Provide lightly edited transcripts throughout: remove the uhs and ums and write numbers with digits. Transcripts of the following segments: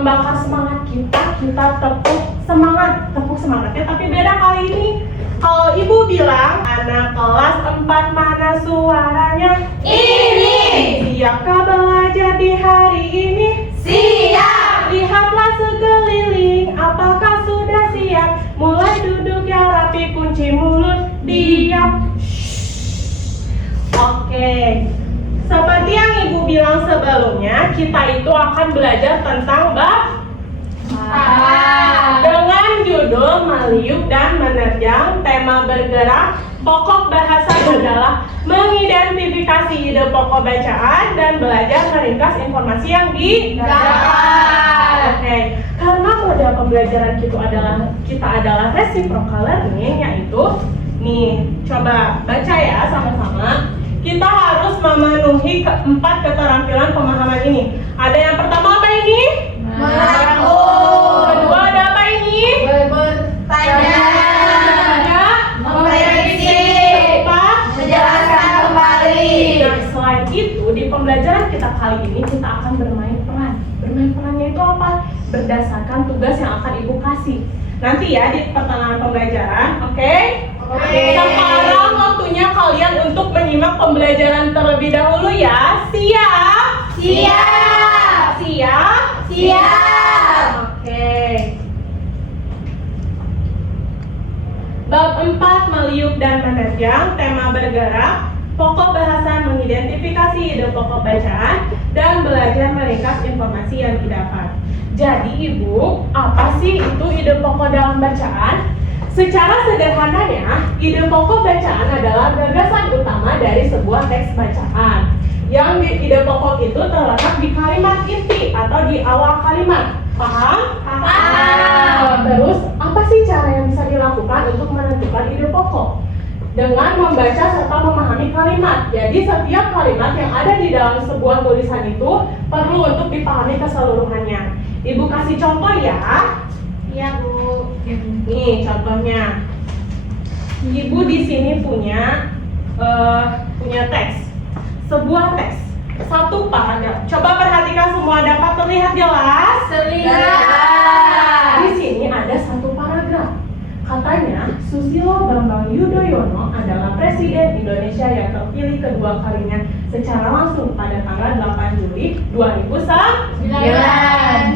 membakar semangat kita tepuk semangatnya, tapi beda kali ini. Kalau ibu bilang, anak kelas 4 mana suaranya? Ini. Siapkah belajar di hari ini? Siap. Lihatlah sekeliling, apakah sudah siap? Mulai duduk yang rapi, kunci mulut, diam. Oke, seperti yang ibu bilang sebelumnya, kita itu akan belajar tentang dengan judul meliuk dan menerjang. Tema bergerak, pokok bahasa adalah mengidentifikasi ide pokok bacaan dan belajar meringkas informasi yang didapat. Oke, karena model pembelajaran kita adalah reciprocal learning, yaitu nih, coba baca ya sama-sama. Kita harus memenuhi keempat keterampilan pemahaman ini. Ada yang pertama apa ini? Merangkum. Kedua ada apa ini? Bertanya. Ada Memprediksi. apa? Menjelaskan kembali. Nah, selain itu di pembelajaran kita kali ini kita akan bermain peran. Bermain perannya itu apa? Berdasarkan tugas yang akan ibu kasih. Nanti ya di pertengahan pembelajaran, oke? Oke. Sekarang waktunya kalian untuk menyimak pembelajaran terlebih dahulu ya. Siap? Siap. Siap? Siap. Oke. Bab 4 meliuk dan menerjang, tema bergerak, pokok bahasa mengidentifikasi ide pokok bacaan dan belajar meringkas informasi yang didapat. Jadi ibu, apa sih itu ide pokok dalam bacaan? Secara sederhananya, ide pokok bacaan adalah gagasan utama dari sebuah teks bacaan. Yang ide pokok itu terletak di kalimat inti atau di awal kalimat. Paham? Paham. Terus, apa sih cara yang bisa dilakukan untuk menentukan ide pokok? Dengan membaca serta memahami kalimat. Jadi setiap kalimat yang ada di dalam sebuah tulisan itu perlu untuk dipahami keseluruhannya. Ibu kasih contoh ya. Iya, Bu. Nih contohnya. Ibu di sini punya teks. Sebuah teks. Satu paragraf. Coba perhatikan semua, dapat terlihat jelas? Terlihat. Di sini ada satu paragraf. Katanya, Susilo Bambang Yudhoyono adalah Presiden Indonesia yang terpilih kedua kalinya secara langsung pada tanggal 8 Juli 2009.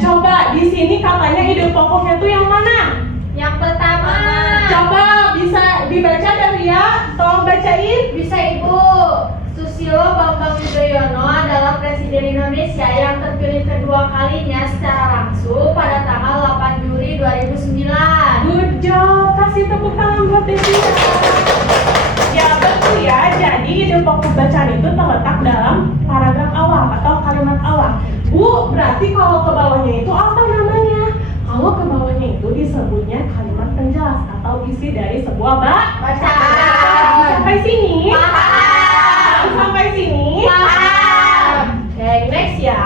Coba di sini katanya ide pokoknya tuh yang mana? Yang pertama. Coba bisa dibaca dari ya? Tolong bacain. Bisa, Ibu. Susilo Bambang Yudhoyono adalah Presiden Indonesia yang terpilih kedua kalinya secara langsung pada tanggal 8 Juli 2009. Good job, kasih tepuk tangan buat Devi. Ya betul ya, jadi ide pokok bacaan itu terletak dalam paragraf awal atau kalimat awal. Bu, berarti kalau ke bawahnya itu apa namanya? Kalau ke bawahnya itu disebutnya kalimat penjelas atau isi dari sebuah Bacaan. Sampai sini? Paham. Sampai sini? Paham. Oke, next ya.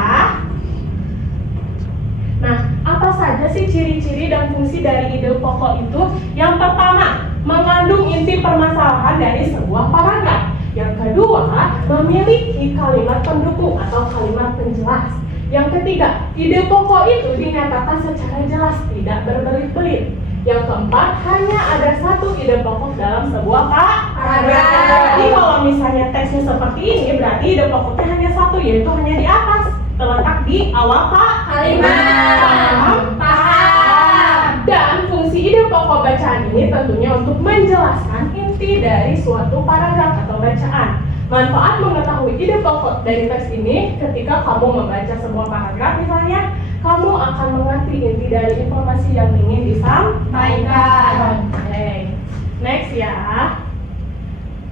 Nah, apa saja sih ciri-ciri dan fungsi dari ide pokok itu? Yang pertama, mengandung inti permasalahan dari sebuah paragraf. Yang kedua, memiliki kalimat pendukung atau kalimat penjelas. Yang ketiga, ide pokok itu dinyatakan secara jelas, tidak berbelit-belit. Yang keempat, hanya ada satu ide pokok dalam sebuah paragraf. Jadi kalau misalnya teksnya seperti ini, berarti ide pokoknya hanya satu, yaitu hanya di atas, terletak di awal Kalimat. Paham. Dan fungsi ide pokok bacaan ini tentunya untuk menjelaskan inti dari suatu paragraf atau bacaan. Manfaat mengetahui ide pokok dari teks ini ketika kamu membaca sebuah paragraf misalnya, kamu akan mengerti inti dari informasi yang ingin disampaikan. Oke. Next ya.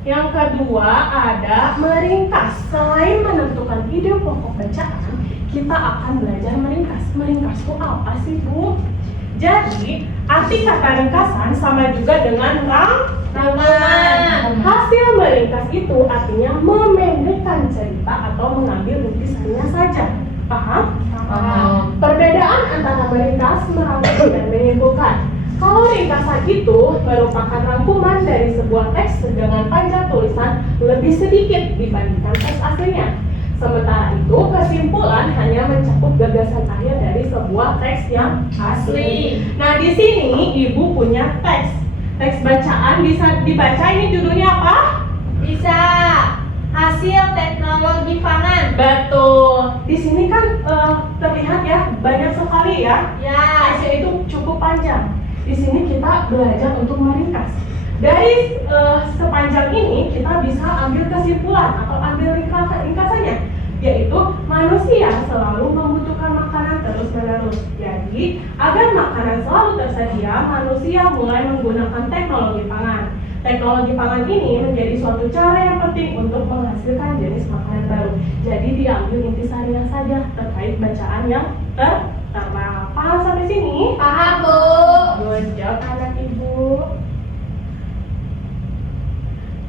Yang kedua ada meringkas. Selain menentukan ide pokok bacaan, kita akan belajar meringkas. Meringkas itu apa sih, Bu? Jadi, arti kata ringkasan sama juga dengan rangkuman. Hasil meringkas itu artinya memendekkan cerita atau mengambil lukisannya saja. Paham? Paham. Perbedaan antara meringkas, merangkum, dan menyimpulkan. Kalau ringkasan itu merupakan rangkuman dari sebuah teks dengan panjang tulisan lebih sedikit dibandingkan teks aslinya. Sementara itu, kesimpulan hanya mencakup gagasan akhir dari sebuah teks yang asli. Nah, di sini Ibu punya teks. Teks bacaan bisa dibaca, ini judulnya apa? Bisa. Hasil teknologi pangan. Betul. Di sini kan terlihat ya, banyak sekali ya. Ya. Teksnya itu cukup panjang. Di sini kita belajar untuk meringkas. Dari sepanjang ini kita bisa ambil kesimpulan atau ambil ringkasannya, yaitu manusia selalu membutuhkan makanan terus-menerus. Jadi, agar makanan selalu tersedia, manusia mulai menggunakan teknologi pangan. Teknologi pangan ini menjadi suatu cara yang penting untuk menghasilkan jenis makanan baru. Jadi diambil intisarinya saja terkait bacaan yang tertera. Paham sampai sini? Paham, Bu. Good job anak Ibu.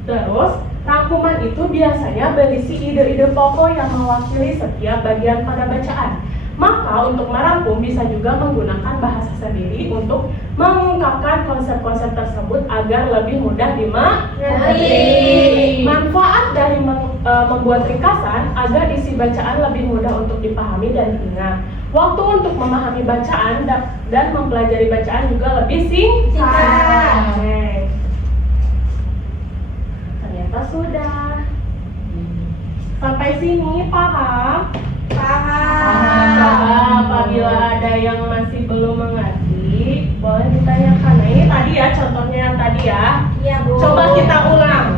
Terus, rangkuman itu biasanya berisi ide-ide pokok yang mewakili setiap bagian pada bacaan. Maka untuk merangkum bisa juga menggunakan bahasa sendiri untuk mengungkapkan konsep-konsep tersebut agar lebih mudah dimengerti. Manfaat dari membuat ringkasan agar isi bacaan lebih mudah untuk dipahami dan diingat. Waktu untuk memahami bacaan dan mempelajari bacaan juga lebih singkat. Oke. Ternyata sudah. Sampai sini paham? Paham. Apabila ada yang masih belum mengerti, boleh ditanyakan. Nah, ini tadi ya contohnya yang tadi ya. Iya, Bu. Coba kita ulang.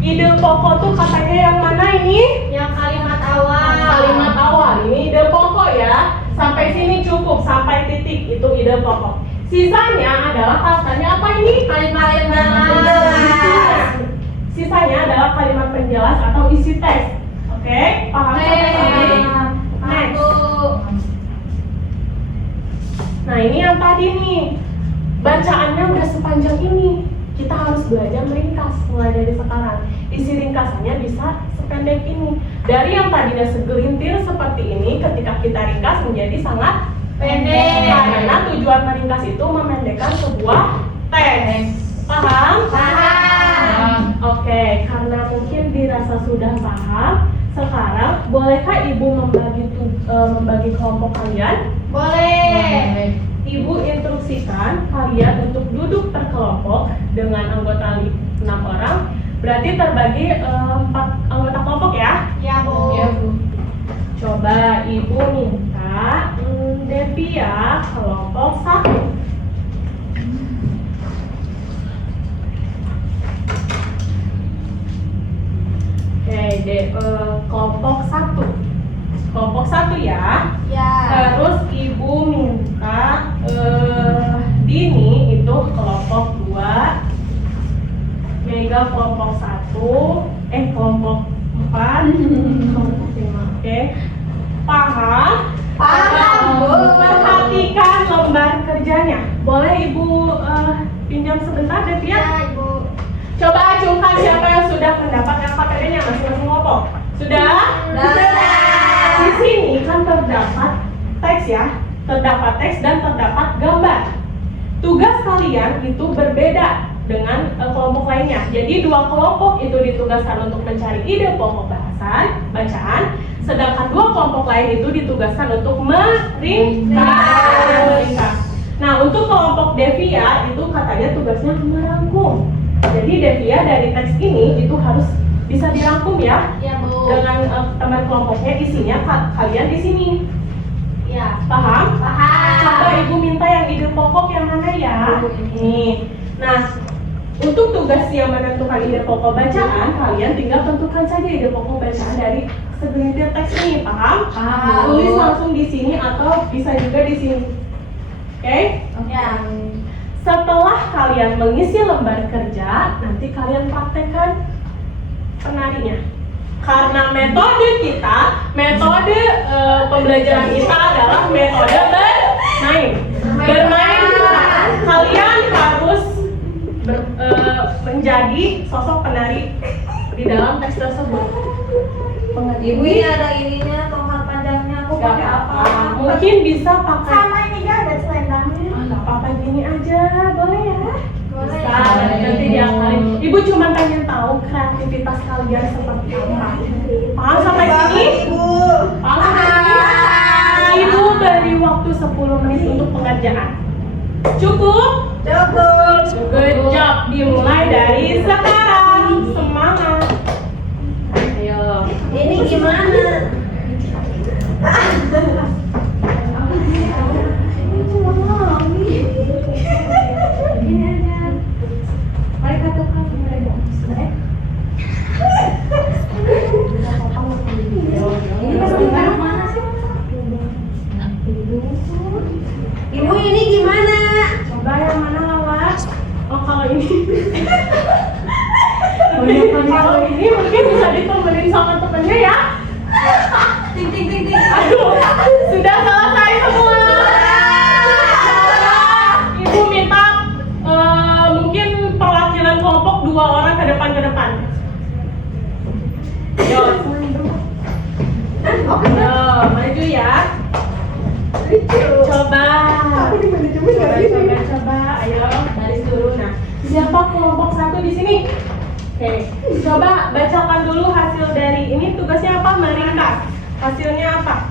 Ide pokok tuh katanya yang mana ini? Yang kalimat awal. Kalimat awal. Ini ide pokok ya. Sampai sini cukup, sampai titik itu ide pokok. Sisanya adalah katanya apa ini? Kalimat penjelas. Sisanya adalah kalimat penjelas atau isi teks. Oke, paham sampai sini? Next. Nah, ini yang tadi nih. Bacaannya udah sepanjang ini. Kita harus belajar meringkas mulai dari sekarang. Isi ringkasannya bisa sependek ini. Dari yang tadinya segelintir seperti ini, ketika kita ringkas menjadi sangat pendek. Karena tujuan meringkas itu memendekkan sebuah teks. Paham? Paham. Oke, karena mungkin dirasa sudah paham, sekarang bolehkah Ibu membagi kelompok kalian? Boleh. Ibu instruksikan kalian untuk duduk berkelompok dengan anggota 6 orang. Berarti terbagi 4 anggota kelompok ya? Ya, Bu. Ya, Bu. Coba Ibu minta Devia kelompok 1. Oke, kelompok 1. Kelompok 1 ya. Ya. Terus Ibu minta Dini itu kelompok 2, Mega kelompok 1, kelompok 4, kelompok 5. Oke. Paham? Paham, Bu. Perhatikan lembar kerjanya. Boleh Ibu pinjam sebentar, Devia? Ya, Ibu. Coba acungkan siapa yang sudah mendapat LKPD-nya masing-masing kelompok. Sudah? Sudah. Di sini kan terdapat teks ya, terdapat teks dan terdapat gambar. Tugas kalian itu berbeda dengan kelompok lainnya. Jadi 2 kelompok itu ditugaskan untuk mencari ide pokok bacaan, sedangkan 2 kelompok lain itu ditugaskan untuk meringkas. Nah, untuk kelompok Devia itu katanya tugasnya merangkum. Jadi Devia dari teks ini itu harus bisa dirangkum ya. Ya, Bu. Dengan teman kelompoknya isinya kalian di sini. Ya. Paham? Paham. Coba Ibu minta yang ide pokok yang mana ya? Ini. Nah, untuk tugas yang menentukan ide pokok bacaan, kalian tinggal tentukan saja ide pokok bacaan dari segelintir teks ini. Paham? Paham. Tulis langsung di sini atau bisa juga di sini. Oke? Ya. Setelah kalian mengisi lembar kerja, nanti kalian praktekkan penarinya. Karena metode pembelajaran kita adalah metode bermain. Bermain kalian harus menjadi sosok penari di dalam teks tersebut. Ibu ini ada ininya, tongkat panjangnya. Aku pakai apa? Mungkin bisa pakai Sama ini kan ada selendangnya. nggak apa-apa gini aja, boleh ya? Bisa, nanti diakalin. Ibu cuma pengen tahu kreativitas kalian seperti apa. Paham sampai sini? Paham sampai sini? Ibu beri waktu 10 menit untuk pengerjaan. Cukup? Cukup. Good job. Dimulai dari sekarang. Semangat. Ayo. Ini gimana? Ibu ini gimana? Coba yang mana lawan? Oh kalau ini. Kalau ini mungkin bisa ditemenin sama temennya ya. Ting ting ting ting. Aduh, sudah selesai semua. Ibu minta mungkin perwakilan kelompok 2 orang ke depan. Yo, maju ya. Coba. Coba. Ayo, baris dulu. Nah, siapa kelompok 1 di sini? Oke, coba bacakan dulu hasil dari ini. Tugasnya apa? Meringkas. Hasilnya apa?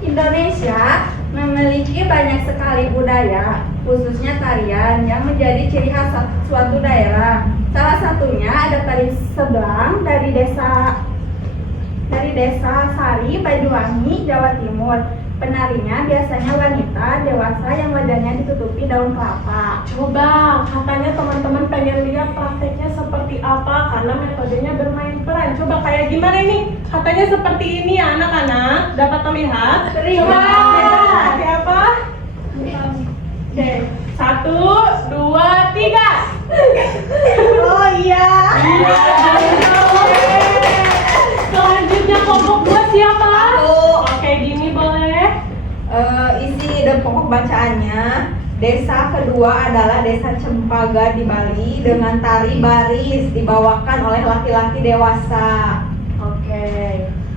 Indonesia memiliki banyak sekali budaya, khususnya tarian yang menjadi ciri khas suatu daerah. Salah satunya ada tari Seblang dari desa Sari, Banyuwangi, Jawa Timur. Penarinya biasanya wanita dewasa yang wajahnya ditutupi daun kelapa. Coba, katanya teman-teman pengen lihat prakteknya seperti apa karena metodenya bermain peran. Coba kayak gimana ini? Katanya seperti ini ya anak-anak. Dapat terlihat? Terlihat. Coba, seperti apa? Oke, 1, 2, 3. Oh iya. Selanjutnya kelompok 2 siapa? Aku. Oke, Dini boleh. Isi dan pokok bacaannya. Desa kedua adalah Desa Cempaka di Bali dengan tari baris dibawakan oleh laki-laki dewasa. Oke.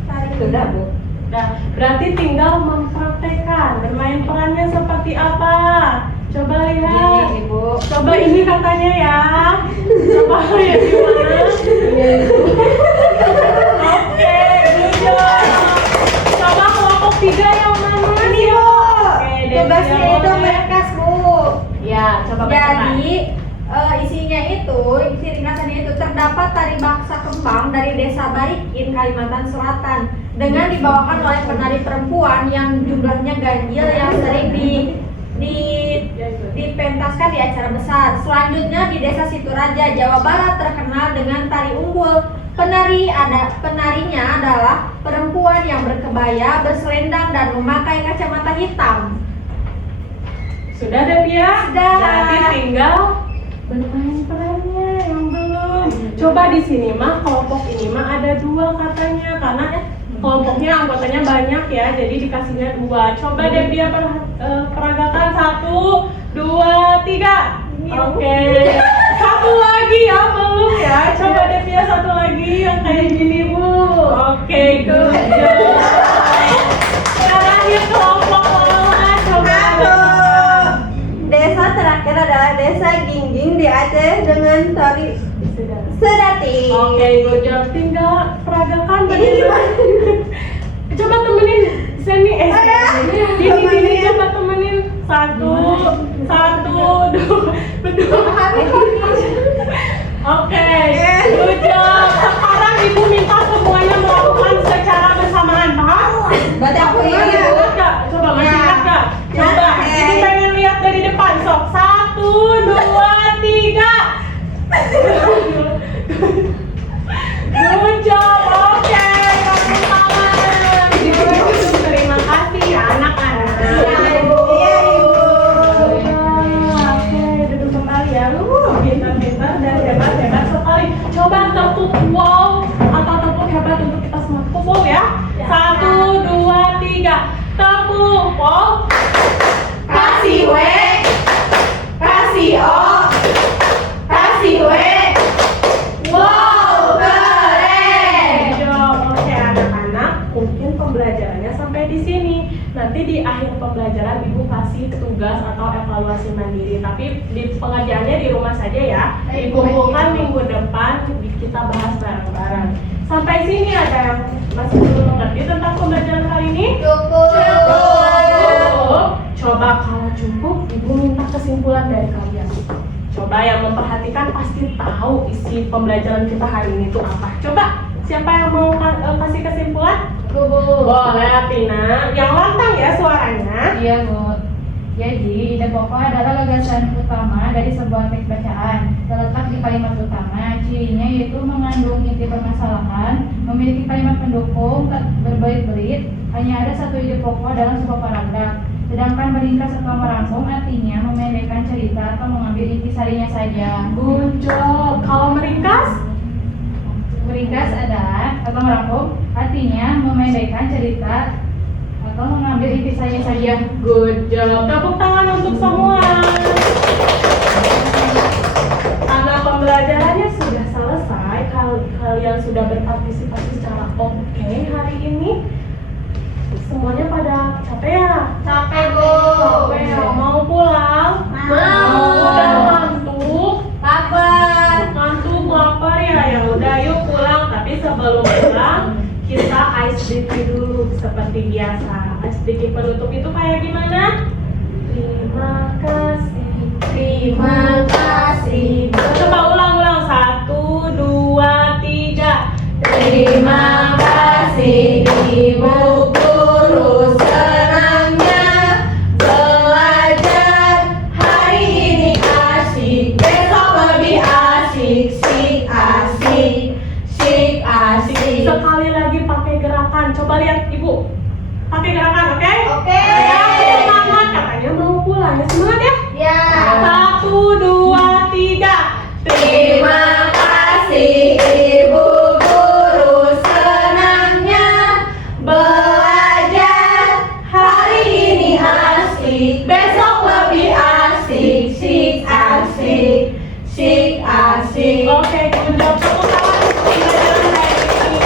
Tari sudah, Bu. Nah, berarti tinggal mempraktekkan bermain perannya seperti apa. Coba lihat. Ini, Ibu. Coba ini katanya ya. Coba ya gimana? Oke, good job. Coba kelompok 3 yang mana? Ini, Bu. Oke, Tugasnya Desia itu boleh. merkas, Bu. Ya, coba bacakan. Jadi isinya itu, isi ringkasannya itu terdapat tari baksa kembang dari Desa Barikin, Kalimantan Selatan dengan dibawakan oleh penari perempuan yang jumlahnya ganjil yang sering dipentaskan di acara besar. Selanjutnya di Desa Situraja, Jawa Barat terkenal dengan tari unggul. Penarinya adalah perempuan yang berkebaya, berselendang dan memakai kacamata hitam. Sudah Devia? Sudah. Berarti tinggal bermain perannya yang belum. Coba di sini mah kelompok ini mah ada 2 katanya karena kelompoknya anggotanya banyak ya, jadi dikasihnya 2. Coba Devia peragakan 1, 2, 3. Oke. 1 lagi ya belum ya. Coba Devia 1 lagi yang kayak gini Bu. Oke, good job. Terakhir kelompok lawan. Coba. Desa terakhir adalah Desa Gingging di Aceh dengan tari Sedati. Oke, good job. Tinggal peragakan. Ini gimana? Coba temenin Seni. Ini temenin. coba temenin. 1, 2. Oke, good job. Sekarang ibu minta semuanya melakukan secara bersamaan, paham? Berarti aku ini, Masih Bu. ingat gak? Coba masih ingat gak? Coba, Oke. ibu pengen lihat dari depan. Sok, 1, 2, 3. Good job, oke. Tepuk tangan. Terima kasih ya anak-anak. Iya, Ibu. Iya, Ibu. Oke, duduk kembali ya. Pintar-pintar dan hebat-hebat sekali. Coba tepuk wow atau tepuk hebat untuk kita semua. Tepuk wow ya. 1, 2, 3. Tepuk wow. Kasih W, kasih O, kasih W. Wow, keren. Good job. Oke anak-anak, mungkin pembelajarannya sampai sampai di sini. Nanti di akhir pembelajaran Ibu kasih tugas atau evaluasi mandiri. Tapi di pengajarannya di rumah saja ya. Dikumpulkan minggu depan kita bahas bareng-bareng. Sampai sini ada yang masih belum mengerti tentang pembelajaran kali ini? Cukup. Coba kalau cukup, Ibu minta kesimpulan dari kalian. Coba yang memperhatikan pasti tahu isi pembelajaran kita hari ini itu apa. Coba, siapa yang mau kasih kesimpulan? Boleh, Tina. Yang lantang ya suaranya. Iya, Bu. Jadi, ide pokok adalah gagasan utama dari sebuah teks bacaan. Terletak di kalimat utama, cirinya yaitu mengandung inti permasalahan, memiliki kalimat pendukung, berbelit-belit, hanya ada satu ide pokok dalam sebuah paragraf. Sedangkan meringkas atau merangkum artinya memendekkan cerita atau mengambil intisarinya saja. Good job. Kalau meringkas? Meringkas adalah atau merangkum artinya memendekkan cerita atau mengambil intisarinya saja. Good job. Tepuk tangan untuk semua. Karena pembelajarannya sudah selesai, kalian sudah berpartisipasi secara oke hari ini. Semuanya pada capek ya? Capek, Bu. Capek ya? Mau pulang? Udah ngantuk? Ngantuk, lapar ya? Ya udah yuk pulang. Tapi sebelum pulang, kita ice breaking dulu seperti biasa. Ice breaking penutup itu kayak gimana? Terima kasih. Terima kasih. Coba ulang-ulang. 1, 2, 3. Terima kasih Ibu guru, senangnya belajar. Hari ini asik, besok lebih asik. Sik asik, sik asik. Sekali lagi pakai gerakan. Coba lihat Ibu. Pakai gerakan, oke? Oke. Ya, semangat. Katanya mau pulang ya. Semangat ya. Ya. 1, 2, 3. Terima kasih Ibu guru, senangnya belajar. Hari ini asik, besok lebih asik. Sik asik, sik asik. Oke, good job. Tepuk tangan untuk pembelajaran hari ini.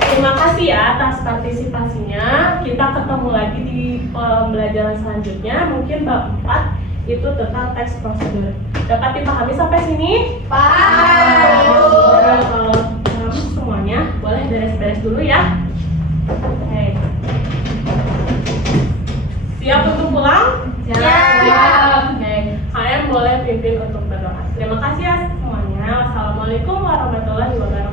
Terima kasih ya atas partisipasinya. Kita ketemu lagi di pembelajaran selanjutnya. Mungkin bab 4 itu tentang teks prosedur. Dapat dipahami sampai sini? Paham. Kalau semuanya boleh beres-beres dulu ya. Oke. Siap untuk pulang? Siap. Oke. Kalian boleh pimpin untuk berdoa. Terima kasih ya semuanya. Wassalamualaikum warahmatullahi wabarakatuh.